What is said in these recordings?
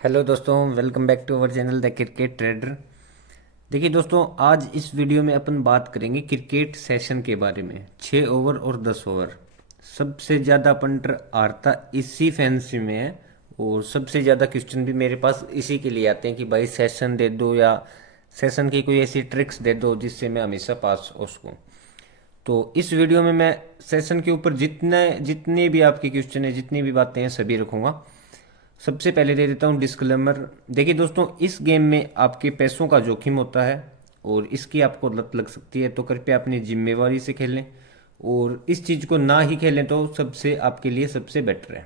Hello दोस्तों, welcome back to our channel the cricket trader. देखिए दोस्तों, आज इस वीडियो में अपन बात करेंगे क्रिकेट सेशन के बारे में। 6 ओवर और 10 ओवर, सबसे ज़्यादा पंटर हारता इसी फैंसी में है। और सबसे ज़्यादा क्वेश्चन भी मेरे पास इसी के लिए आते हैं कि भाई सेशन दे दो या सेशन की कोई ऐसी ट्रिक्स दे दो जिससे मैं हमेशा पास हो सकूँ। तो इस वीडियो में मैं सेशन के ऊपर जितने भी आपके क्वेश्चन है, जितनी भी बातें हैं, सभी रखूँगा। सबसे पहले दे देता हूँ डिस्क्लेमर। देखिए दोस्तों, इस गेम में आपके पैसों का जोखिम होता है और इसकी आपको लत लग सकती है, तो कृपया अपनी जिम्मेवारी से खेलें। और इस चीज़ को ना ही खेलें तो सबसे आपके लिए सबसे बेटर है।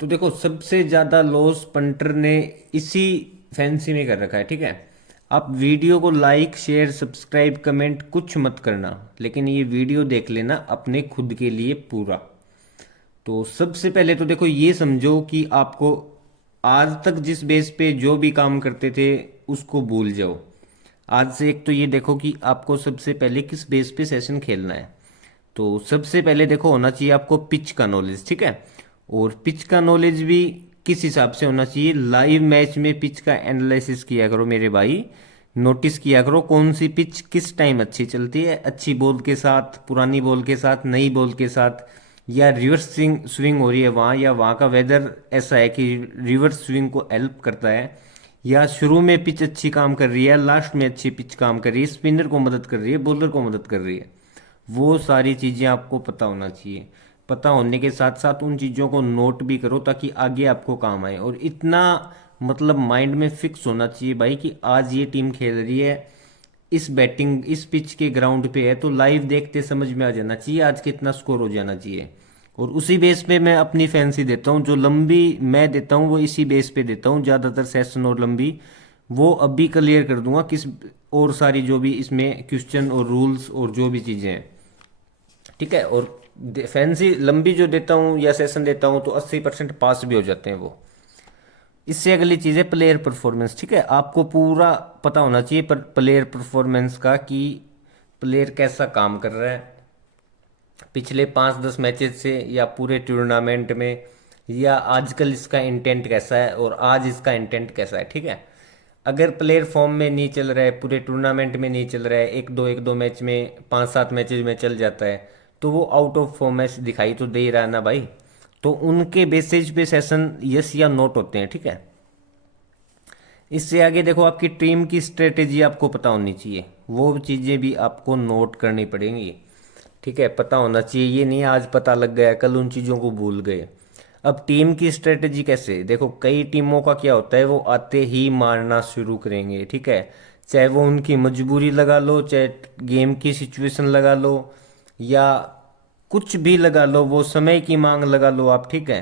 तो देखो, सबसे ज़्यादा लॉस पंटर ने इसी फैंसी में कर रखा है, ठीक है। आप वीडियो को लाइक शेयर सब्सक्राइब कमेंट कुछ मत करना, लेकिन ये वीडियो देख लेना अपने खुद के लिए पूरा। तो सबसे पहले तो देखो, ये समझो कि आपको आज तक जिस बेस पे जो भी काम करते थे उसको भूल जाओ। आज से एक तो ये देखो कि आपको सबसे पहले किस बेस पे सेशन खेलना है। तो सबसे पहले देखो, होना चाहिए आपको पिच का नॉलेज, ठीक है। और पिच का नॉलेज भी किस हिसाब से होना चाहिए, लाइव मैच में पिच का एनालिसिस किया करो मेरे भाई। नोटिस किया करो कौन सी पिच किस टाइम अच्छी चलती है, अच्छी बॉल के साथ, पुरानी बॉल के साथ, नई बॉल के साथ, या रिवर्स स्विंग स्विंग हो रही है वहाँ, या वहाँ का वेदर ऐसा है कि रिवर्स स्विंग को हेल्प करता है, या शुरू में पिच अच्छी काम कर रही है, लास्ट में अच्छी पिच काम कर रही है, स्पिनर को मदद कर रही है, बॉलर को मदद कर रही है। वो सारी चीज़ें आपको पता होना चाहिए। पता होने के साथ साथ उन चीज़ों को नोट भी करो ताकि आगे आपको काम आए। और इतना मतलब माइंड में फिक्स होना चाहिए भाई कि आज ये टीम खेल रही है इस बैटिंग इस पिच के ग्राउंड पे है, तो लाइव देखते समझ में आ जाना चाहिए आज कितना स्कोर हो जाना चाहिए। और उसी बेस पे मैं अपनी फैंसी देता हूँ। जो लंबी मैं देता हूँ वो इसी बेस पे देता हूँ, ज़्यादातर सेशन और लंबी वो अभी क्लियर कर दूंगा किस, और सारी जो भी इसमें क्वेश्चन और रूल्स और जो भी चीज़ें हैं, ठीक है। और फैंसी लंबी जो देता हूँ या सेशन देता हूँ तो 80% पास भी हो जाते हैं वो। इससे अगली चीज़ है प्लेयर परफॉर्मेंस, ठीक है। आपको पूरा पता होना चाहिए पर प्लेयर परफॉर्मेंस का कि प्लेयर कैसा काम कर रहा है पिछले 5-10 मैचेस से, या पूरे टूर्नामेंट में, या आजकल इसका इंटेंट कैसा है और आज इसका इंटेंट कैसा है, ठीक है। अगर प्लेयर फॉर्म में नहीं चल रहा है, पूरे टूर्नामेंट में नहीं चल रहा है, एक दो मैच में, 5-7 मैचेज में चल जाता है, तो वो आउट ऑफ फॉर्मेट दिखाई तो दे ही रहा है ना भाई। तो उनके बेसिस पे सेशन यस या नोट होते हैं, ठीक है। इससे आगे देखो, आपकी टीम की स्ट्रेटेजी आपको पता होनी चाहिए, वो चीज़ें भी आपको नोट करनी पड़ेंगी, ठीक है। पता होना चाहिए, ये नहीं आज पता लग गया कल उन चीज़ों को भूल गए। अब टीम की स्ट्रेटेजी कैसे, देखो कई टीमों का क्या होता है, वो आते ही मारना शुरू करेंगे, ठीक है। चाहे वो उनकी मजबूरी लगा लो, चाहे गेम की सिचुएशन लगा लो, या कुछ भी लगा लो, वो समय की मांग लगा लो आप, ठीक है।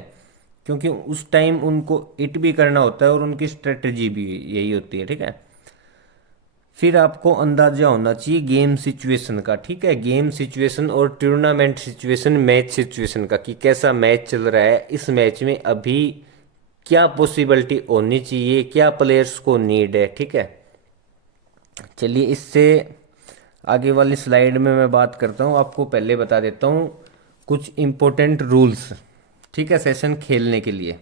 क्योंकि उस टाइम उनको इट भी करना होता है और उनकी स्ट्रेटजी भी यही होती है, ठीक है। फिर आपको अंदाजा होना चाहिए गेम सिचुएशन का, ठीक है। गेम सिचुएशन और टूर्नामेंट सिचुएशन, मैच सिचुएशन का, कि कैसा मैच चल रहा है, इस मैच में अभी क्या पॉसिबिलिटी होनी चाहिए, क्या प्लेयर्स को नीड है, ठीक है। चलिए, इससे आगे वाली स्लाइड में मैं बात करता हूँ। आपको पहले बता देता हूँ कुछ इम्पोर्टेंट रूल्स, ठीक है, सेशन खेलने के लिए।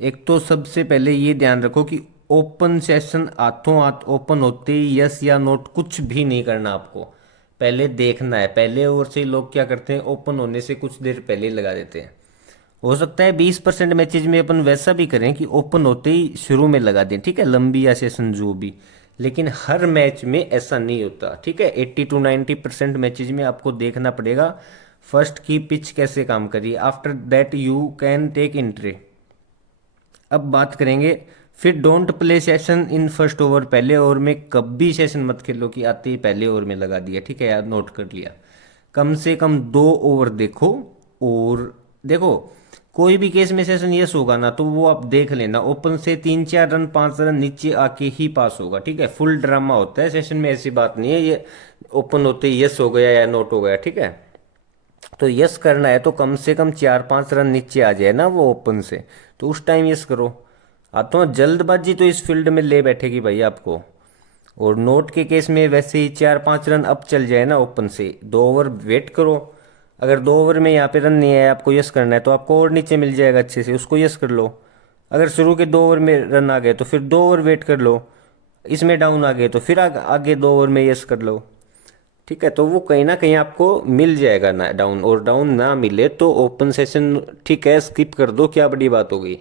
एक तो सबसे पहले ये ध्यान रखो कि ओपन सेशन हाथों हाथ ओपन होते ही यस या नोट कुछ भी नहीं करना आपको। पहले देखना है, पहले ओवर से ही लोग क्या करते हैं, ओपन होने से कुछ देर पहले ही लगा देते हैं। हो सकता है 20% मैचेज में अपन वैसा भी करें कि ओपन होते ही शुरू में लगा दें, ठीक है, लंबी या सेशन जो भी। लेकिन हर मैच में ऐसा नहीं होता, ठीक है। 80 to 90% मैचेज में आपको देखना पड़ेगा फर्स्ट की पिच कैसे काम करी, after that you can take entry. अब बात करेंगे, फिर don't play session in first over, पहले ओवर में कभी सेशन मत खेलो कि आते ही पहले ओवर में लगा दिया, ठीक है यार, नोट कर लिया। कम से कम 2 ओवर देखो। और देखो, कोई भी केस में सेशन यस होगा ना तो वो आप देख लेना, ओपन से 3-4 रन 5 रन नीचे आके ही पास होगा, ठीक है। फुल ड्रामा होता है सेशन में, ऐसी बात नहीं है ये ओपन होते ही यस हो गया या नोट हो गया, ठीक है। तो यस करना है तो कम से कम 4-5 रन नीचे आ जाए ना वो ओपन से, तो उस टाइम यस करो। तो जल्दबाजी तो इस फील्ड में ले बैठेगी भाई आपको। और नोट के केस में वैसे ही 4-5 रन अब चल जाए ना ओपन से, 2 ओवर वेट करो। अगर 2 ओवर में यहाँ पे रन नहीं है, आपको यस करना है, तो आपको और नीचे मिल जाएगा अच्छे से, उसको यस कर लो। अगर शुरू के 2 ओवर में रन आ गए तो फिर 2 ओवर वेट कर लो, इसमें डाउन आ गए तो फिर आगे 2 ओवर में यस कर लो। ठीक है, तो वो कहीं ना कहीं आपको मिल जाएगा ना डाउन, और डाउन ना मिले तो ओपन सेशन ठीक है स्किप कर दो, क्या बड़ी बात होगी।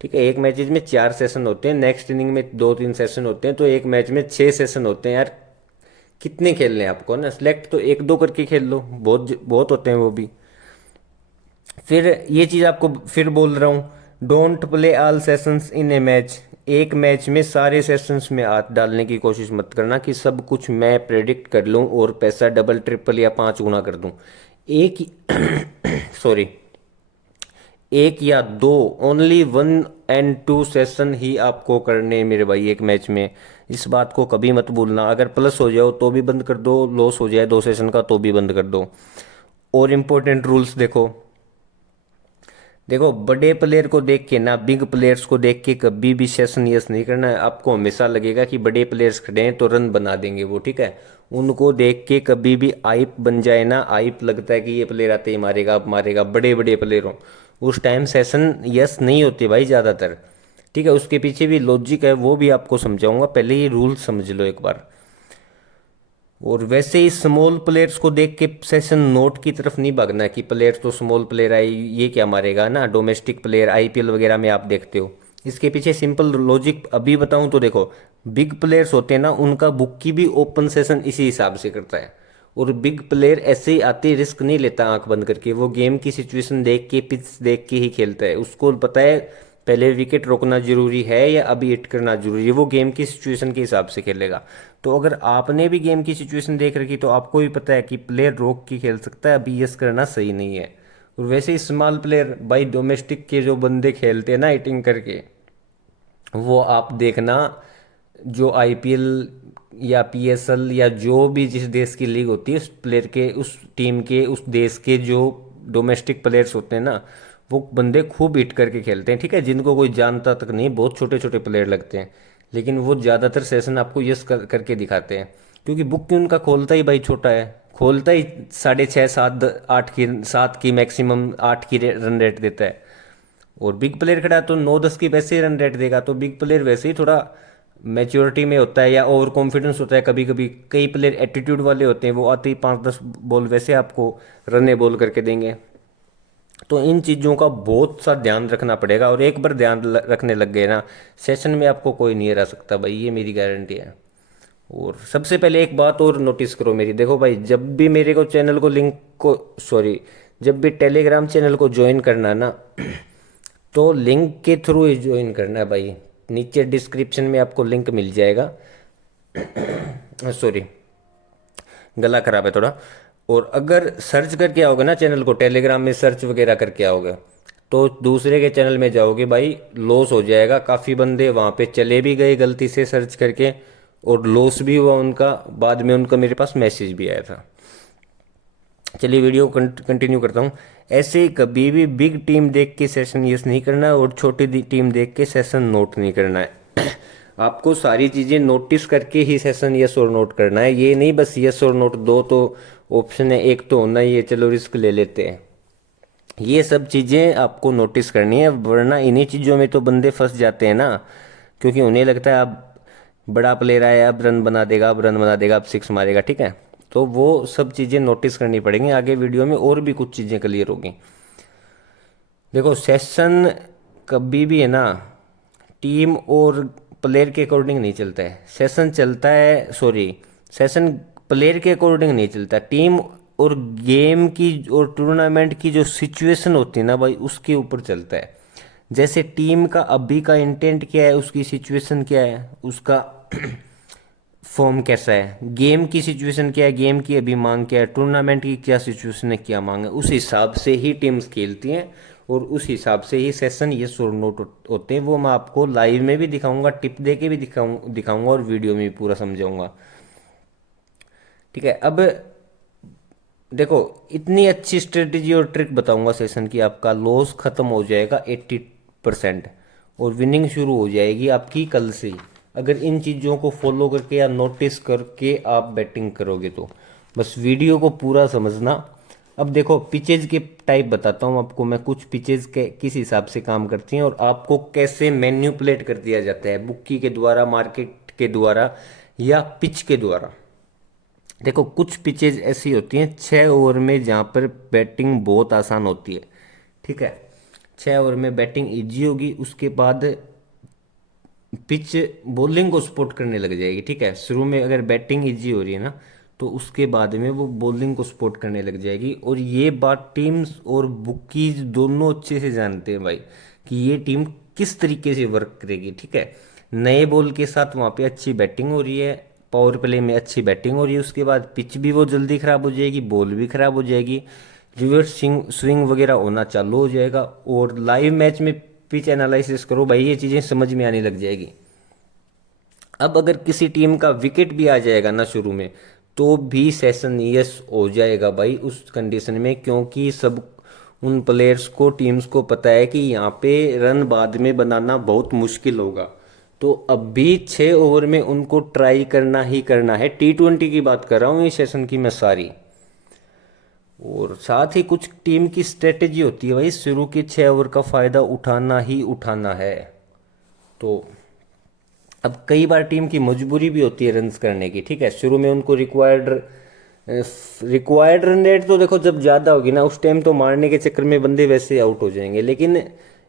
ठीक है, एक मैचेज में 4 सेशन होते हैं, नेक्स्ट इनिंग में 2-3 सेशन होते हैं, तो एक मैच में 6 सेशन होते हैं यार। कितने खेलने हैं आपको ना, सिलेक्ट तो 1-2 करके खेल लो, बहुत बहुत होते हैं वो भी। फिर ये चीज़ आपको फिर बोल रहा हूँ, don't play all sessions in A match. एक मैच में सारे सेशंस में हाथ डालने की कोशिश मत करना कि सब कुछ मैं प्रेडिक्ट कर लूँ और पैसा डबल ट्रिपल या 5 गुना कर दूँ। एक सॉरी, एक या दो, ओनली 1 and 2 सेशन ही आपको करने हैं मेरे भाई एक मैच में। इस बात को कभी मत भूलना। अगर प्लस हो जाओ तो भी बंद कर दो, लॉस हो जाए 2 सेशन का तो भी बंद कर दो। और इम्पोर्टेंट रूल्स देखो, देखो बड़े प्लेयर को देख के ना, बिग प्लेयर्स को देख के कभी भी सेशन यस नहीं करना है। आपको हमेशा लगेगा कि बड़े प्लेयर्स खड़े हैं तो रन बना देंगे वो, ठीक है, उनको देख के कभी भी आइप बन जाए ना, आइप लगता है कि ये प्लेयर आते ही मारेगा, अब मारेगा, बड़े बड़े प्लेयर हो, उस टाइम सेशन यस नहीं होते भाई ज़्यादातर। ठीक है, उसके पीछे भी लॉजिक है, वो भी आपको समझाऊंगा, पहले ये रूल समझ लो एक बार। और वैसे ही स्मॉल प्लेयर्स को देख के सेशन नोट की तरफ नहीं भागना कि प्लेयर तो स्मॉल प्लेयर है, ये क्या मारेगा ना, डोमेस्टिक प्लेयर आईपीएल वगैरह में आप देखते हो। इसके पीछे सिंपल लॉजिक अभी बताऊं तो देखो, बिग प्लेयर्स होते हैं ना, उनका बुक की भी ओपन सेशन इसी हिसाब से करता है। और बिग प्लेयर ऐसे ही आते रिस्क नहीं लेता आंख बंद करके, वो गेम की सिचुएशन देख के पिच देख के ही खेलता है। उसको पता है पहले विकेट रोकना जरूरी है या अभी हिट करना जरूरी है, वो गेम की सिचुएशन के हिसाब से खेलेगा। तो अगर आपने भी गेम की सिचुएशन देख रखी तो आपको भी पता है कि प्लेयर रोक के खेल सकता है, अभी यस करना सही नहीं है। और वैसे ही स्मॉल प्लेयर भाई, डोमेस्टिक के जो बंदे खेलते हैं ना हिटिंग करके, वो आप देखना, जो आईपीएल या पीएसएल या जो भी जिस देश की लीग होती है, उस प्लेयर के, उस टीम के, उस देश के जो डोमेस्टिक प्लेयर्स होते हैं ना, वो बंदे खूब हिट करके खेलते हैं। ठीक है, जिनको कोई जानता तक नहीं, बहुत छोटे छोटे प्लेयर लगते हैं, लेकिन वो ज़्यादातर सेशन आपको यस करके दिखाते हैं, क्योंकि बुक की उनका खोलता ही भाई छोटा है, खोलता ही 6.5 7 8 की 7 की मैक्सिमम 8 की रन रेट देता है। और बिग प्लेयर खड़ा है तो 9-10 की वैसे ही रन रेट देगा। तो बिग प्लेयर वैसे ही थोड़ा मैच्योरिटी में होता है या ओवर कॉन्फिडेंस होता है कभी कभी। कई प्लेयर एटीट्यूड वाले होते हैं, वो आते ही 5-10 बॉल वैसे आपको रने बॉल करके देंगे। तो इन चीज़ों का बहुत सा ध्यान रखना पड़ेगा, और एक बार ध्यान रखने लग गए ना, सेशन में आपको कोई नहीं हरा सकता भाई, ये मेरी गारंटी है। और सबसे पहले एक बात और नोटिस करो मेरी, देखो भाई, जब भी मेरे को चैनल को लिंक को सॉरी जब भी टेलीग्राम चैनल को ज्वाइन करना है ना, तो लिंक के थ्रू ही ज्वाइन करना है भाई। नीचे डिस्क्रिप्शन में आपको लिंक मिल जाएगा। सॉरी, गला खराब है थोड़ा। और अगर सर्च करके आओगे ना चैनल को, टेलीग्राम में सर्च वगैरह करके आओगे, तो दूसरे के चैनल में जाओगे भाई, लॉस हो जाएगा। काफ़ी बंदे वहाँ पे चले भी गए गलती से सर्च करके, और लॉस भी हुआ उनका, बाद में उनका मेरे पास मैसेज भी आया था। चलिए वीडियो कंटिन्यू करता हूँ। ऐसे ही कभी भी बिग टीम देख के सेशन यस नहीं करना है, और छोटी टीम देख के सेशन नोट नहीं करना है। आपको सारी चीज़ें नोटिस करके ही सेशन यस और नोट करना है, ये नहीं बस यस और नोट, दो तो ऑप्शन है, एक तो होना ही है, चलो रिस्क ले लेते हैं। ये सब चीज़ें आपको नोटिस करनी है, वरना इन्हीं चीज़ों में तो बंदे फंस जाते हैं ना, क्योंकि उन्हें लगता है अब बड़ा प्लेयर आया, अब रन बना देगा, अब रन बना देगा, अब सिक्स मारेगा। ठीक है, तो वो सब चीज़ें नोटिस करनी पड़ेंगी। आगे वीडियो में और भी कुछ चीज़ें क्लियर होगी। देखो, सेशन कभी भी है ना, टीम और प्लेयर के अकॉर्डिंग नहीं चलता है। सेशन चलता है, सॉरी, सेशन प्लेयर के अकॉर्डिंग नहीं चलता, टीम और गेम की और टूर्नामेंट की जो सिचुएशन होती है ना भाई, उसके ऊपर चलता है। जैसे टीम का अभी का इंटेंट क्या है, उसकी सिचुएशन क्या है, उसका फॉर्म कैसा है, गेम की सिचुएशन क्या है, गेम की अभी मांग क्या है, टूर्नामेंट की क्या सिचुएशन है, क्या मांग है, उस हिसाब से ही टीम्स खेलती हैं, और उस हिसाब से ही सेशन ये और नोट होते हैं। वो मैं आपको लाइव में भी दिखाऊंगा, टिप दे के भी दिखाऊंगा, और वीडियो में भी पूरा समझाऊंगा। ठीक है, अब देखो, इतनी अच्छी स्ट्रेटेजी और ट्रिक बताऊंगा सेशन की, आपका लॉस खत्म हो जाएगा 80%, और विनिंग शुरू हो जाएगी आपकी कल से ही, अगर इन चीज़ों को फॉलो करके या नोटिस करके आप बैटिंग करोगे तो। बस वीडियो को पूरा समझना, अब देखो पिचेज के टाइप बताता हूँ आपको मैं, कुछ पिचेज के किस हिसाब से काम करती हैं और आपको कैसे मैन्युपुलेट कर दिया जाता है बुक्की के द्वारा, मार्केट के द्वारा या पिच के द्वारा। देखो कुछ पिचेज ऐसी होती हैं 6 ओवर में जहाँ पर बैटिंग बहुत आसान होती है, ठीक है। 6 ओवर में बैटिंग इजी होगी, उसके बाद पिच बॉलिंग को सपोर्ट करने लग जाएगी, ठीक है। शुरू में अगर बैटिंग इजी हो रही है ना, तो उसके बाद में वो बॉलिंग को सपोर्ट करने लग जाएगी। और ये बात टीम्स और बुकीज दोनों अच्छे से जानते हैं भाई, कि ये टीम किस तरीके से वर्क करेगी, ठीक है। नए बॉल के साथ वहाँ पे अच्छी बैटिंग हो रही है, पावर प्ले में अच्छी बैटिंग हो रही है, उसके बाद पिच भी वो जल्दी खराब हो जाएगी, बॉल भी खराब हो जाएगी, रिवर्स स्विंग वगैरह होना चालू हो जाएगा। और लाइव मैच में पिच एनालिसिस करो भाई, ये चीज़ें समझ में आने लग जाएगी। अब अगर किसी टीम का विकेट भी आ जाएगा ना शुरू में, तो भी सेशन यस हो जाएगा भाई उस कंडीशन में, क्योंकि सब उन प्लेयर्स को, टीम्स को पता है कि यहाँ पे रन बाद में बनाना बहुत मुश्किल होगा। तो अब भी 6 ओवर में उनको ट्राई करना ही करना है। T20 की बात कर रहा हूँ इस सेशन की मैं सारी। और साथ ही कुछ टीम की स्ट्रेटेजी होती है भाई, शुरू के 6 ओवर का फायदा उठाना ही उठाना है। तो अब कई बार टीम की मजबूरी भी होती है रन्स करने की, ठीक है। शुरू में उनको रिक्वायर्ड रन रेट तो देखो जब ज़्यादा होगी ना, उस टाइम तो मारने के चक्कर में बंदे वैसे आउट हो जाएंगे। लेकिन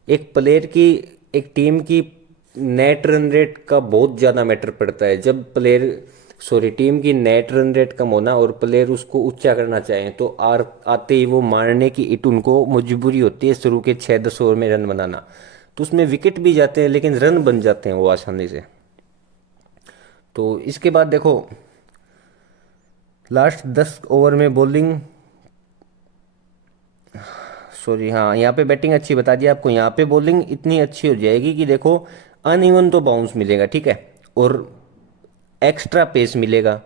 एक प्लेयर की, एक टीम की नेट रन रेट का बहुत ज़्यादा मैटर पड़ता है। जब टीम की नेट रन रेट कम होना और प्लेयर उसको ऊंचा करना चाहें, तो आते ही वो मारने की उनको मजबूरी होती है शुरू के 6-10 ओवर में रन बनाना। तो उसमें विकेट भी जाते हैं लेकिन रन बन जाते हैं वो आसानी से। तो इसके बाद देखो लास्ट 10 ओवर में बॉलिंग, हाँ यहाँ पे बैटिंग अच्छी बता दी आपको। यहाँ पे बॉलिंग इतनी अच्छी हो जाएगी कि देखो अनइवन तो बाउंस मिलेगा, ठीक है, और एक्स्ट्रा पेस मिलेगा।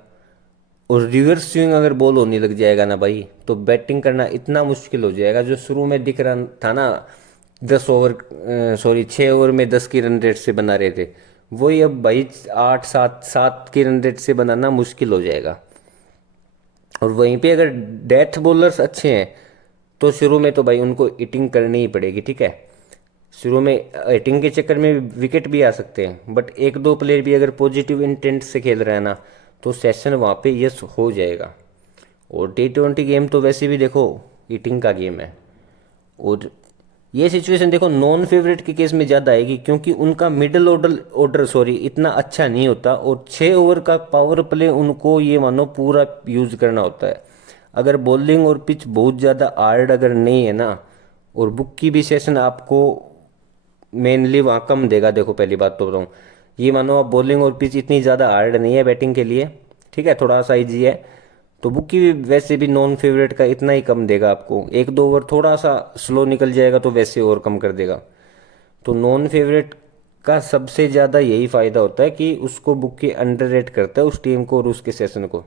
और रिवर्स स्विंग अगर बॉल होने लग जाएगा ना भाई, तो बैटिंग करना इतना मुश्किल हो जाएगा। जो शुरू में दिख रहा था ना 6 ओवर में 10 की रन रेट से बना रहे थे, वही अब भाई 8-7 की रन रेट से बनाना मुश्किल हो जाएगा। और वहीं पे अगर डेथ बॉलर्स अच्छे हैं, तो शुरू में तो भाई उनको हिटिंग करनी ही पड़ेगी, ठीक है। शुरू में हिटिंग के चक्कर में विकेट भी आ सकते हैं, बट एक दो प्लेयर भी अगर पॉजिटिव इंटेंट से खेल रहे हैं ना, तो सेशन वहाँ पे यस हो जाएगा। और T20 गेम तो वैसे भी देखो हिटिंग का गेम है। और ये सिचुएशन देखो नॉन फेवरेट के केस में ज़्यादा आएगी, क्योंकि उनका मिडिल ऑर्डर इतना अच्छा नहीं होता। और 6 ओवर का पावर प्ले उनको ये मानो पूरा यूज करना होता है। अगर बॉलिंग और पिच बहुत ज़्यादा हार्ड अगर नहीं है ना, और बुक की भी सेशन आपको मेनली वहाँ कम देगा। देखो पहली बात तो बताऊँ, ये मानो आप बॉलिंग और पिच इतनी ज़्यादा हार्ड नहीं है बैटिंग के लिए, ठीक है, थोड़ा सा इजी है। तो बुकी भी वैसे भी नॉन फेवरेट का इतना ही कम देगा आपको। 1-2 ओवर थोड़ा सा स्लो निकल जाएगा तो वैसे और कम कर देगा। तो नॉन फेवरेट का सबसे ज़्यादा यही फ़ायदा होता है कि उसको बुकी अंडररेट करता है उस टीम को और उसके सेशन को।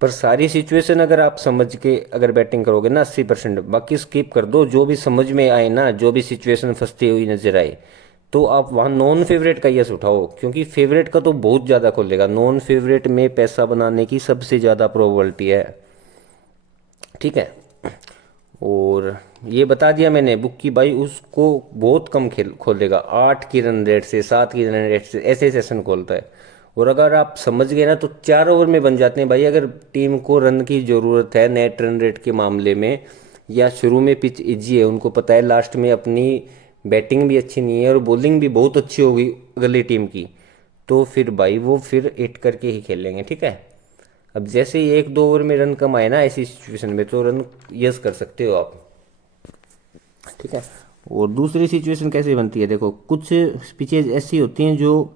पर सारी सिचुएशन अगर आप समझ के अगर बैटिंग करोगे ना 80%, बाकी स्किप कर दो। जो भी समझ में आए ना, जो भी सिचुएशन फंसती हुई नजर आए, तो आप वहाँ नॉन फेवरेट का यस उठाओ, क्योंकि फेवरेट का तो बहुत ज़्यादा खोलेगा। नॉन फेवरेट में पैसा बनाने की सबसे ज़्यादा प्रोबेबिलिटी है, ठीक है। और ये बता दिया मैंने बुक की भाई उसको बहुत कम खेल खोलेगा, 8 की रन रेट से, 7 की रन रेट से ऐसे सेशन खोलता है। और अगर आप समझ गए ना, तो 4 ओवर में बन जाते हैं भाई। अगर टीम को रन की ज़रूरत है नेट रन रेट के मामले में, या शुरू में पिच इजी है, उनको पता है लास्ट में अपनी बैटिंग भी अच्छी नहीं है और बॉलिंग भी बहुत अच्छी होगी अगली टीम की, तो फिर भाई वो फिर हिट करके ही खेलेंगे, ठीक है। अब जैसे ही 1-2 ओवर में रन कम आए ना ऐसी सिचुएशन में, तो रन यस कर सकते हो आप, ठीक है। और दूसरी सिचुएशन कैसे बनती है, देखो कुछ पिचेज ऐसी होती हैं जो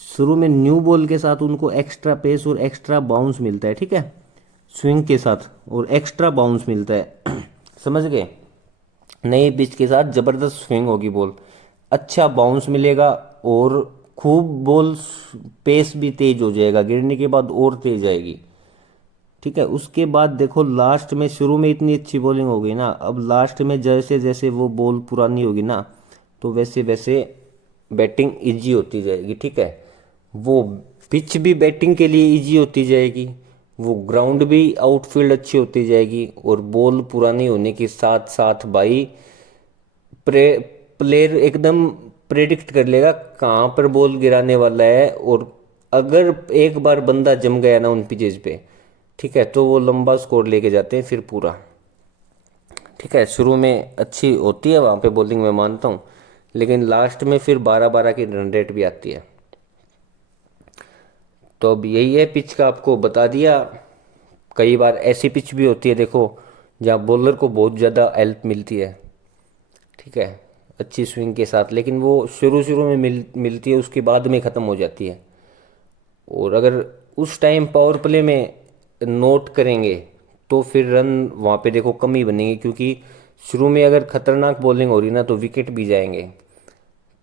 शुरू में न्यू बॉल के साथ उनको एक्स्ट्रा पेस और एक्स्ट्रा बाउंस मिलता है, ठीक है, स्विंग के साथ और एक्स्ट्रा बाउंस मिलता है समझ गए। नई पिच के साथ ज़बरदस्त स्विंग होगी, बॉल अच्छा बाउंस मिलेगा और खूब बॉल पेस भी तेज हो जाएगा, गिरने के बाद और तेज आएगी, ठीक है। उसके बाद देखो लास्ट में, शुरू में इतनी अच्छी बॉलिंग हो गई ना, अब लास्ट में जैसे जैसे वो बॉल पुरानी होगी ना, तो वैसे वैसे बैटिंग इजी होती जाएगी, ठीक है। वो पिच भी बैटिंग के लिए इजी होती जाएगी, वो ग्राउंड भी आउटफील्ड अच्छी होती जाएगी, और बॉल पुरानी होने के साथ साथ भाई प्लेयर एकदम प्रेडिक्ट कर लेगा कहाँ पर बॉल गिराने वाला है। और अगर एक बार बंदा जम गया ना उन पिचेज पे, ठीक है, तो वो लंबा स्कोर लेके जाते हैं फिर पूरा। ठीक है, शुरू में अच्छी होती है वहाँ पे बॉलिंग, मैं मानता हूँ, लेकिन लास्ट में फिर 12-12 की रन रेट भी आती है। तो अब यही है, पिच का आपको बता दिया। कई बार ऐसी पिच भी होती है देखो, जहाँ बॉलर को बहुत ज़्यादा हेल्प मिलती है, ठीक है, अच्छी स्विंग के साथ, लेकिन वो शुरू शुरू में मिलती है, उसके बाद में ख़त्म हो जाती है। और अगर उस टाइम पावर प्ले में नोट करेंगे तो फिर रन वहाँ पे देखो कम ही बनेंगे, क्योंकि शुरू में अगर खतरनाक बॉलिंग हो रही ना तो विकेट भी जाएंगे।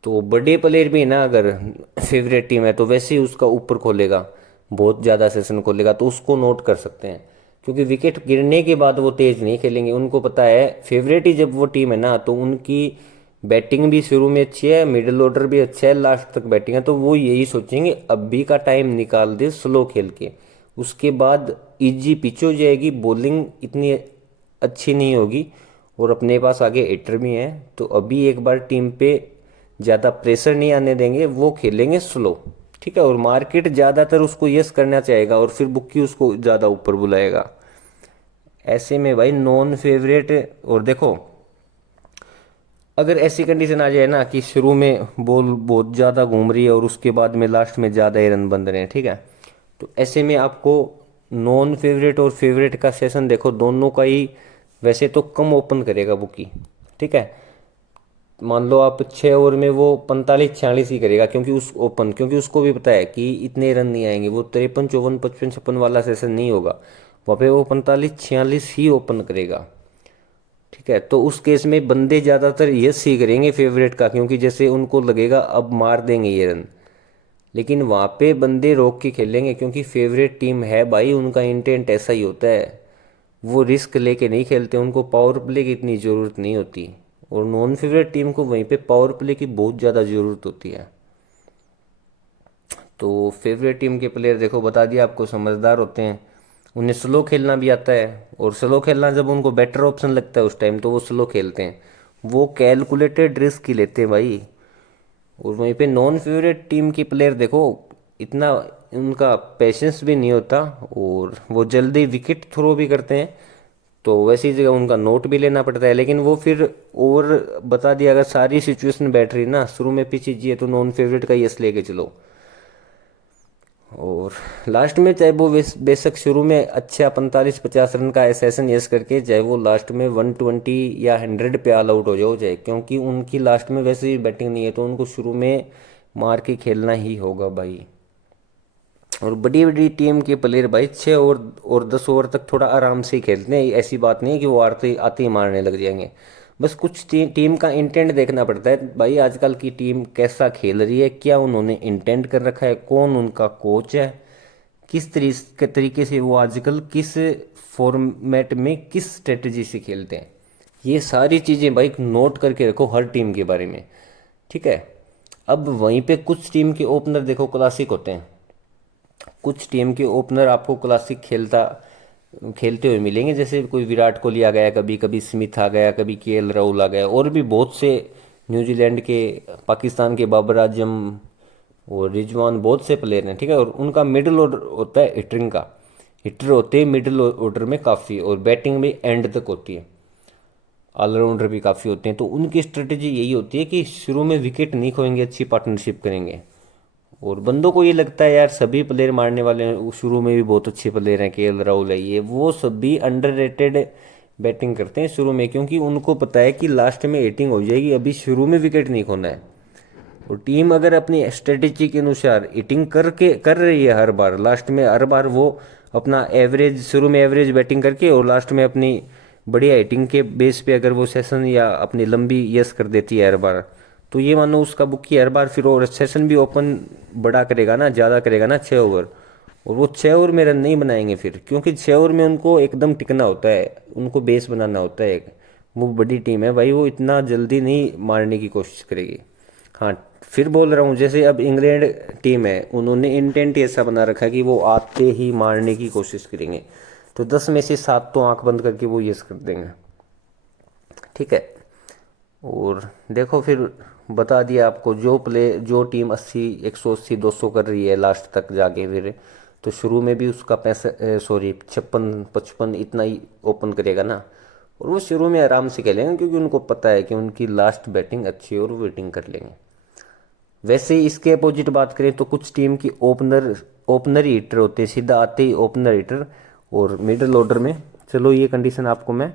तो बड़े प्लेयर भी ना अगर फेवरेट टीम है तो वैसे ही उसका ऊपर खोलेगा, बहुत ज़्यादा सेशन खोलेगा, तो उसको नोट कर सकते हैं। क्योंकि विकेट गिरने के बाद वो तेज नहीं खेलेंगे, उनको पता है फेवरेट ही जब वो टीम है ना, तो उनकी बैटिंग भी शुरू में अच्छी है, मिडिल ऑर्डर भी अच्छा है, लास्ट तक बैटिंग है, तो वो यही सोचेंगे अभी का टाइम निकाल दे स्लो खेल के, उसके बाद इजी पिच हो जाएगी, बॉलिंग इतनी अच्छी नहीं होगी, और अपने पास आगे हिटर भी हैं, तो अभी एक बार टीम पे ज़्यादा प्रेशर नहीं आने देंगे, वो खेलेंगे स्लो। ठीक है, और मार्केट ज़्यादातर उसको यस करना चाहेगा, और फिर बुक्की उसको ज़्यादा ऊपर बुलाएगा। ऐसे में भाई नॉन फेवरेट, और देखो अगर ऐसी कंडीशन आ जाए ना कि शुरू में बॉल बहुत ज़्यादा घूम रही है और उसके बाद में लास्ट में ज़्यादा ही रन बन रहे हैं, ठीक है, तो ऐसे में आपको नॉन फेवरेट और फेवरेट का सेशन देखो दोनों का ही वैसे तो कम ओपन करेगा बुकी। ठीक है, मान लो आप 6 ओवर में वो 45-46 ही करेगा, क्योंकि उसको भी पता है कि इतने रन नहीं आएंगे, वो 53-54-55-56 वाला सेशन नहीं होगा, वहाँ पे वो 45-46 ही ओपन करेगा। ठीक है, तो उस केस में बंदे ज़्यादातर ये सी करेंगे फेवरेट का, क्योंकि जैसे उनको लगेगा अब मार देंगे ये रन, लेकिन वहाँ पे बंदे रोक के खेलेंगे, क्योंकि फेवरेट टीम है भाई, उनका इंटेंट ऐसा ही होता है, वो रिस्क लेके नहीं खेलते, उनको पावर प्ले की इतनी ज़रूरत नहीं होती, और नॉन फेवरेट टीम को वहीं पे पावर प्ले की बहुत ज़्यादा ज़रूरत होती है। तो फेवरेट टीम के प्लेयर देखो बता दिया आपको, समझदार होते हैं, उन्हें स्लो खेलना भी आता है, और स्लो खेलना जब उनको बेटर ऑप्शन लगता है उस टाइम तो वो स्लो खेलते हैं, वो कैलकुलेटेड रिस्क ही लेते हैं भाई। और वहीं पे नॉन फेवरेट टीम की प्लेयर देखो, इतना उनका पेशेंस भी नहीं होता, और वो जल्दी विकेट थ्रो भी करते हैं, तो वैसी जगह उनका नोट भी लेना पड़ता है, लेकिन वो फिर और बता दिया अगर सारी सिचुएशन बैठ रही ना शुरू में पिच इजी है तो नॉन फेवरेट का यस लेके चलो, और लास्ट में चाहे वो बेशक शुरू में अच्छा 45-50 रन का सेशन यस करके, चाहे वो लास्ट में 120 या 100 पे ऑल आउट हो जाओ चाहे, क्योंकि उनकी लास्ट में वैसे ही बैटिंग नहीं है, तो उनको शुरू में मार के खेलना ही होगा भाई। और बड़ी बड़ी टीम के प्लेयर भाई 6 ओवर और 10 ओवर तक थोड़ा आराम से ही खेलते हैं, ऐसी बात नहीं है कि वो आते ही मारने लग जाएंगे, बस कुछ टीम का इंटेंट देखना पड़ता है भाई, आजकल की टीम कैसा खेल रही है, क्या उन्होंने इंटेंट कर रखा है, कौन उनका कोच है, किस तरीके से वो आजकल किस फॉर्मेट में किस स्ट्रेटजी से खेलते हैं, ये सारी चीज़ें भाई नोट करके रखो हर टीम के बारे में। ठीक है, अब वहीं पे कुछ टीम के ओपनर देखो क्लासिक होते हैं, कुछ टीम के ओपनर आपको क्लासिक खेलते हुए मिलेंगे, जैसे कोई विराट कोहली आ गया, कभी कभी स्मिथ आ गया, कभी केएल राहुल आ गया, और भी बहुत से न्यूजीलैंड के, पाकिस्तान के बाबर आजम और रिजवान, बहुत से प्लेयर हैं। ठीक है, और उनका मिडिल ऑर्डर होता है हिटरिंग का, हिटर होते हैं मिडिल ऑर्डर में काफ़ी, और बैटिंग भी एंड तक होती है, ऑलराउंडर भी काफ़ी होते हैं, तो उनकी स्ट्रेटेजी यही होती है कि शुरू में विकेट नहीं खोएंगे, अच्छी पार्टनरशिप करेंगे, और बंदों को ये लगता है यार सभी प्लेयर मारने वाले हैं, शुरू में भी बहुत अच्छे प्लेयर हैं, केएल राहुल है, ये वो सभी अंडररेटेड बैटिंग करते हैं शुरू में, क्योंकि उनको पता है कि लास्ट में हिटिंग हो जाएगी, अभी शुरू में विकेट नहीं खोना है। और टीम अगर अपनी स्ट्रेटेजी के अनुसार हिटिंग कर रही है हर बार, लास्ट में हर बार वो अपना एवरेज, शुरू में एवरेज बैटिंग करके और लास्ट में अपनी बढ़िया हिटिंग के बेस पे अगर वो सेशन या अपनी लंबी यस कर देती है हर बार, तो ये मानो उसका बुकी हर बार फिर और सेशन भी ओपन बड़ा करेगा ना, ज़्यादा करेगा ना 6 ओवर, और वो 6 ओवर में रन नहीं बनाएंगे फिर, क्योंकि 6 ओवर में उनको एकदम टिकना होता है, उनको बेस बनाना होता है, वो बड़ी टीम है भाई, वो इतना जल्दी नहीं मारने की कोशिश करेगी। हाँ, फिर बोल रहा हूँ, जैसे अब इंग्लैंड टीम है, उन्होंने इंटेंट ऐसा बना रखा है कि वो आते ही मारने की कोशिश करेंगे, तो 10 में से 7 तो आंख बंद करके वो यस कर देंगे। ठीक है। और देखो फिर बता दिया आपको, जो टीम 80 180 200 कर रही है लास्ट तक जाके, फिर तो शुरू में भी उसका पैसा, सॉरी 56 55 इतना ही ओपन करेगा ना, और वो शुरू में आराम से खेलेंगे क्योंकि उनको पता है कि उनकी लास्ट बैटिंग अच्छी है और वेटिंग कर लेंगे। वैसे ही इसके अपोजिट बात करें तो कुछ टीम की ओपनर ओपनर ही हिटर होते हैं, सीधा आते ही ओपनर हिटर, और मिडिल ऑर्डर में, चलो ये कंडीशन आपको मैं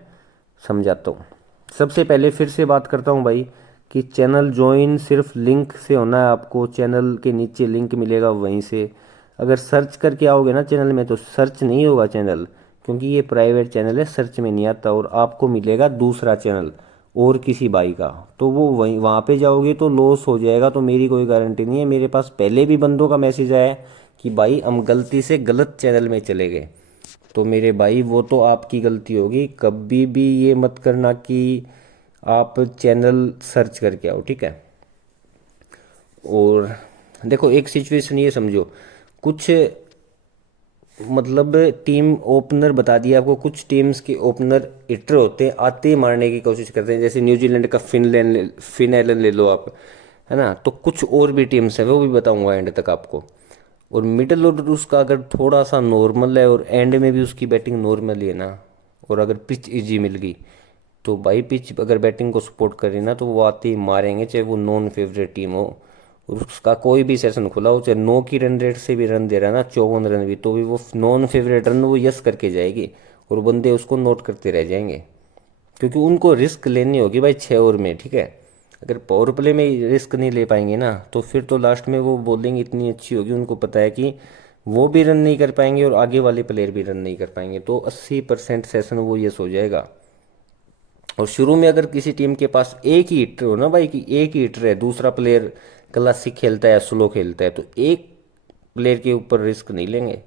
समझाता हूँ। सबसे पहले फिर से बात करता हूँ भाई कि चैनल ज्वाइन सिर्फ लिंक से होना है, आपको चैनल के नीचे लिंक मिलेगा वहीं से। अगर सर्च करके आओगे ना चैनल में तो सर्च नहीं होगा चैनल, क्योंकि ये प्राइवेट चैनल है, सर्च में नहीं आता, और आपको मिलेगा दूसरा चैनल और किसी भाई का, तो वो वहीं वहाँ पे जाओगे तो लॉस हो जाएगा, तो मेरी कोई गारंटी नहीं है। मेरे पास पहले भी बंदों का मैसेज आया है कि भाई हम गलती से गलत चैनल में चले गए, तो मेरे भाई वो तो आपकी गलती होगी, कभी भी ये मत करना कि आप चैनल सर्च करके आओ। ठीक है। और देखो एक सिचुएशन ये समझो, कुछ मतलब टीम ओपनर बता दिया आपको, कुछ टीम्स के ओपनर हिटर होते हैं, आते ही मारने की कोशिश करते हैं, जैसे न्यूजीलैंड का फिन एलन ले लो आप, है ना। तो कुछ और भी टीम्स है, वो भी बताऊंगा एंड तक आपको। और मिडल ऑर्डर उसका अगर थोड़ा सा नॉर्मल है और एंड में भी उसकी बैटिंग नॉर्मल ही है ना, और अगर पिच इजी मिल गई तो भाई पिच अगर बैटिंग को सपोर्ट करे ना तो वो आते ही मारेंगे, चाहे वो नॉन फेवरेट टीम हो। और उसका कोई भी सेशन खुला हो, चाहे 9 की रन रेट से भी रन दे रहा है ना, 54 रन भी, तो भी वो नॉन फेवरेट रन वो यस करके जाएगी, और बंदे उसको नोट करते रह जाएंगे, क्योंकि उनको रिस्क लेनी होगी भाई 6 ओवर में। ठीक है। अगर पावर प्ले में रिस्क नहीं ले पाएंगे ना तो फिर तो लास्ट में वो बॉलिंग इतनी अच्छी होगी, उनको पता है कि वो भी रन नहीं कर पाएंगे और आगे वाले प्लेयर भी रन नहीं कर पाएंगे, तो 80% सेशन वो यस हो जाएगा। और शुरू में अगर किसी टीम के पास एक ही हिटर हो ना भाई, कि एक ही हिटर है, दूसरा प्लेयर क्लासिक खेलता है, स्लो खेलता है, तो एक प्लेयर के ऊपर रिस्क नहीं लेंगे।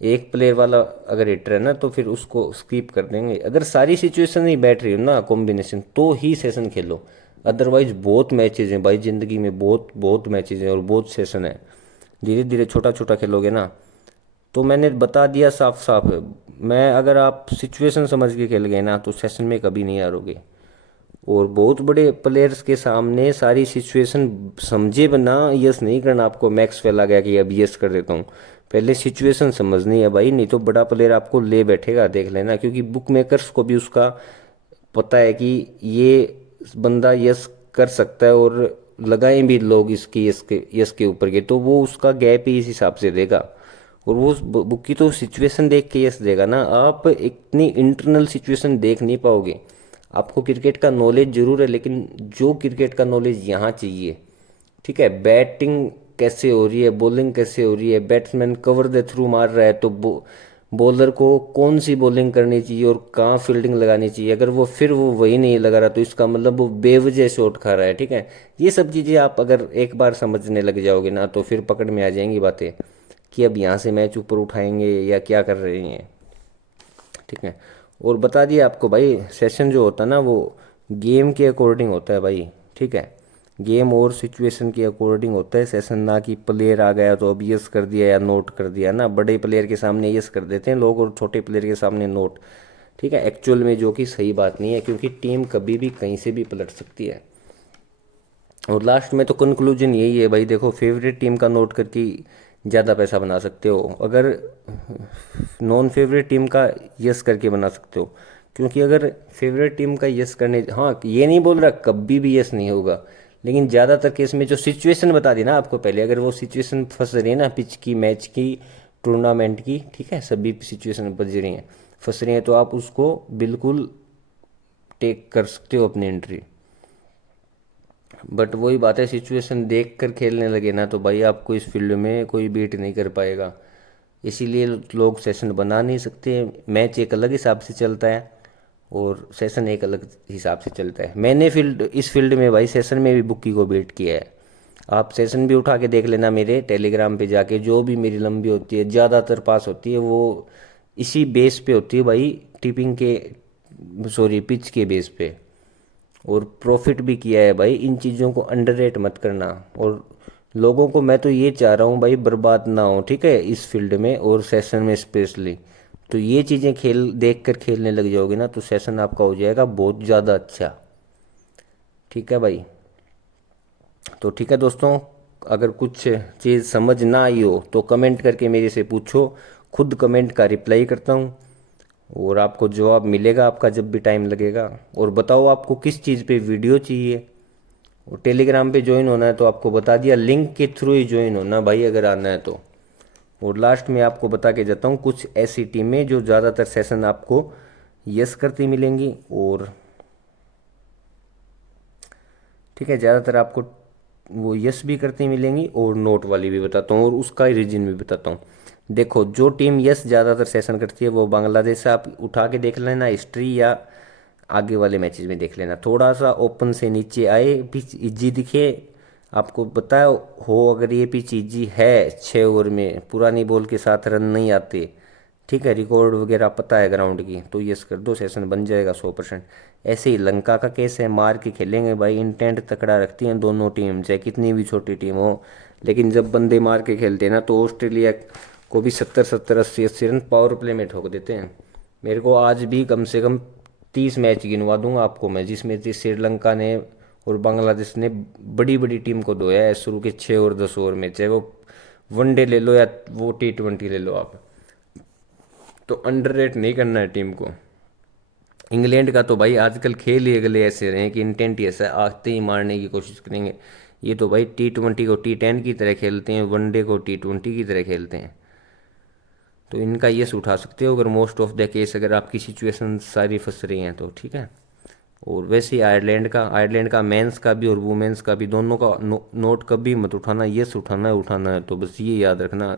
एक प्लेयर वाला अगर हिटर है ना तो फिर उसको स्कीप कर देंगे। अगर सारी सिचुएशन नहीं बैठ रही हो ना कॉम्बिनेशन, तो ही सेशन खेलो, अदरवाइज बहुत मैचेज हैं भाई ज़िंदगी में, बहुत बहुत मैचेज हैं और बहुत सेशन है। धीरे धीरे छोटा छोटा खेलोगे ना, तो मैंने बता दिया साफ साफ है, मैं अगर आप सिचुएशन समझ के खेल गए ना तो सेशन में कभी नहीं हारोगे। और बहुत बड़े प्लेयर्स के सामने सारी सिचुएशन समझे बिना यस नहीं करना, आपको मैक्स फेल आ गया कि अब यस कर देता हूँ, पहले सिचुएशन समझनी है भाई, नहीं तो बड़ा प्लेयर आपको ले बैठेगा, देख लेना, क्योंकि बुक मेकर्स को भी उसका पता है कि ये बंदा यस कर सकता है, और लगाएं भी लोग इसकी यस के ऊपर के, तो वो उसका गैप ही इस हिसाब से देगा, और वो बुक की तो सिचुएशन देख के यस देगा ना। आप इतनी इंटरनल सिचुएशन देख नहीं पाओगे। आपको क्रिकेट का नॉलेज जरूर है, लेकिन जो क्रिकेट का नॉलेज यहाँ चाहिए, ठीक है, बैटिंग कैसे हो रही है, बॉलिंग कैसे हो रही है, बैट्समैन कवर द थ्रू मार रहा है तो बॉलर को कौन सी बॉलिंग करनी चाहिए और कहाँ फील्डिंग लगानी चाहिए, अगर वो फिर वो वही नहीं लगा रहा तो इसका मतलब वो बेवजह शॉट खा रहा है। ठीक है। ये सब चीज़ें आप अगर एक बार समझने लग जाओगे ना तो फिर पकड़ में आ जाएंगी बातें कि अब यहाँ से मैच ऊपर उठाएंगे या क्या कर रहे हैं। ठीक है। और बता दिया आपको भाई, सेशन जो होता है ना वो गेम के अकॉर्डिंग होता है भाई। ठीक है। गेम और सिचुएशन के अकॉर्डिंग होता है सेशन, ना कि प्लेयर आ गया तो अब यस कर दिया या नोट कर दिया ना, बड़े प्लेयर के सामने यस कर देते हैं लोग और छोटे प्लेयर के सामने नोट। ठीक है, एक्चुअल में जो कि सही बात नहीं है, क्योंकि टीम कभी भी कहीं से भी पलट सकती है। और लास्ट में तो कंक्लूजन यही है भाई, देखो फेवरेट टीम का नोट करके ज़्यादा पैसा बना सकते हो, अगर नॉन फेवरेट टीम का यस करके बना सकते हो, क्योंकि अगर फेवरेट टीम का यस करने, हाँ ये नहीं बोल रहा कभी भी यस नहीं होगा, लेकिन ज़्यादातर केस में जो सिचुएशन बता दी ना आपको पहले, अगर वो सिचुएशन फंस रही है ना, पिच की, मैच की, टूर्नामेंट की, ठीक है, सभी सिचुएशन बज रही हैं, फंस रही हैं, तो आप उसको बिल्कुल टेक कर सकते हो अपनी एंट्री। बट वही बात है, सिचुएशन देख कर खेलने लगे ना तो भाई आपको इस फील्ड में कोई बीट नहीं कर पाएगा, इसीलिए लोग सेशन बना नहीं सकते। मैच एक अलग हिसाब से चलता है और सेशन एक अलग हिसाब से चलता है। मैंने इस फील्ड में भाई सेशन में भी बुक्की को बीट किया है। आप सेशन भी उठा के देख लेना मेरे टेलीग्राम पे जाके, जो भी मेरी लंबी होती है, ज़्यादातर पास होती है वो इसी बेस पे होती है भाई, टिपिंग के, सॉरी पिच के बेस पे। और प्रॉफिट भी किया है भाई। इन चीज़ों को अंडररेट मत करना। और लोगों को मैं तो ये चाह रहा हूँ भाई बर्बाद ना हो, ठीक है, इस फील्ड में और सेशन में स्पेशली। तो ये चीज़ें खेल देख कर खेलने लग जाओगे ना तो सेशन आपका हो जाएगा बहुत ज़्यादा अच्छा। ठीक है भाई। तो ठीक है दोस्तों, अगर कुछ चीज़ समझ ना आई हो तो कमेंट करके मेरे से पूछो, खुद कमेंट का रिप्लाई करता हूँ और आपको जवाब मिलेगा आपका जब भी टाइम लगेगा। और बताओ आपको किस चीज़ पे वीडियो चाहिए। और टेलीग्राम पे ज्वाइन होना है तो आपको बता दिया, लिंक के थ्रू ही ज्वाइन होना भाई अगर आना है तो। और लास्ट में आपको बता के जाता हूँ कुछ ऐसी टीमें जो ज़्यादातर सेशन आपको यस करती मिलेंगी, और ठीक है, ज़्यादातर आपको वो यस भी करती मिलेंगी और नोट वाली भी बताता हूँ और उसका रीजन भी बताता हूँ। देखो, जो टीम यस ज़्यादातर सेशन करती है वो बांग्लादेश से, आप उठा के देख लेना हिस्ट्री या आगे वाले मैचेस में देख लेना। थोड़ा सा ओपन से नीचे आए, पिच इजी दिखे, आपको बताया हो अगर ये पिच इजी है, 6 ओवर में पुरानी बॉल के साथ रन नहीं आते, ठीक है, रिकॉर्ड वगैरह पता है ग्राउंड की, तो यस कर दो, सेशन बन जाएगा 100%। ऐसे ही लंका का केस है, मार के खेलेंगे भाई, इंटेंट तकड़ा रखती हैं दोनों टीम, चाहे कितनी भी छोटी टीम हो। लेकिन जब बंदे मार के खेलते हैं ना तो ऑस्ट्रेलिया को भी 70-70, 80-80 रन पावर प्ले में ठोक देते हैं। मेरे को आज भी कम से कम 30 मैच गिनवा दूंगा आपको मैं, जिसमें श्रीलंका ने और बांग्लादेश ने बड़ी बड़ी टीम को धोया है शुरू के 6 और 10 ओवर में, चाहे वो वनडे ले लो या वो T20 ले लो आप। तो अंडररेट नहीं करना है टीम को। इंग्लैंड का तो भाई आजकल खेल ही अगले ऐसे रहे हैं कि इंटेंट ही ऐसा है, आते ही मारने की कोशिश करेंगे। ये तो भाई T20 को T10 की तरह खेलते हैं, वनडे को T20 की तरह खेलते हैं। तो इनका ये उठा सकते हो अगर मोस्ट ऑफ द केस अगर आपकी सिचुएशन सारी फंस रही हैं तो, ठीक है। और वैसे ही आयरलैंड का मेंस का भी और वुमेन्स का भी दोनों का नोट कभी मत उठाना, यस उठाना है तो बस ये याद रखना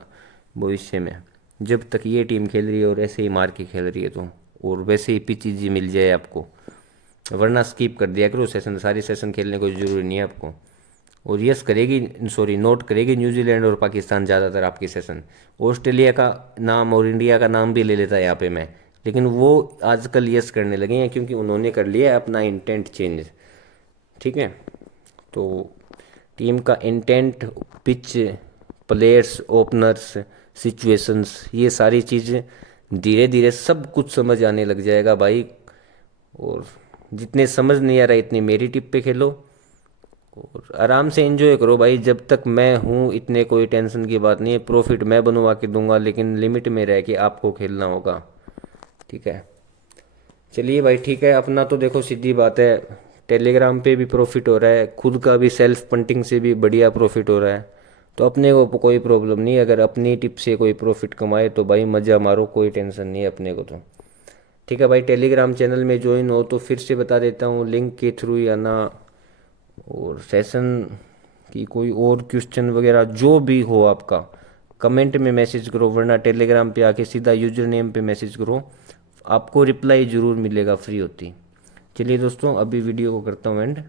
भविष्य में, जब तक ये टीम खेल रही है और ऐसे ही मार के खेल रही है तो। और वैसे ही पिच जी मिल जाए आपको, वरना स्किप कर दिया करो सेशन, सारी सेशन खेलने को ज़रूरी नहीं है आपको। और यस करेगी, सॉरी, नोट करेगी न्यूजीलैंड और पाकिस्तान ज़्यादातर आपकी सेशन। ऑस्ट्रेलिया का नाम और इंडिया का नाम भी ले लेता है यहाँ पे मैं, लेकिन वो आजकल यस करने लगे हैं क्योंकि उन्होंने कर लिया है अपना इंटेंट चेंज, ठीक है। तो टीम का intent, pitch, players, openers, situations, ये सारी चीज़ें धीरे धीरे सब कुछ समझ आने लग जाएगा भाई। और जितने समझ नहीं आ रहा इतनी मेरी टिप पे खेलो और आराम से एंजॉय करो भाई। जब तक मैं हूँ इतने कोई टेंशन की बात नहीं है, प्रॉफिट मैं बनवा के दूंगा लेकिन लिमिट में रह के आपको खेलना होगा, ठीक है। चलिए भाई, ठीक है, अपना तो देखो सीधी बात है, टेलीग्राम पे भी प्रॉफिट हो रहा है, खुद का भी सेल्फ पंटिंग से भी बढ़िया प्रॉफिट हो रहा है, तो अपने को कोई प्रॉब्लम नहीं। अगर अपनी टिप से कोई प्रॉफिट कमाए तो भाई मज़ा मारो, कोई टेंशन नहीं है अपने को तो, ठीक है भाई। टेलीग्राम चैनल में ज्वाइन हो तो फिर से बता देता हूँ, लिंक के थ्रू ही आना। और सेशन की कोई और क्वेश्चन वगैरह जो भी हो आपका कमेंट में मैसेज करो, वरना टेलीग्राम पे आके सीधा यूजर नेम पे मैसेज करो, आपको रिप्लाई ज़रूर मिलेगा फ्री होती। चलिए दोस्तों, अभी वीडियो को करता हूँ एंड।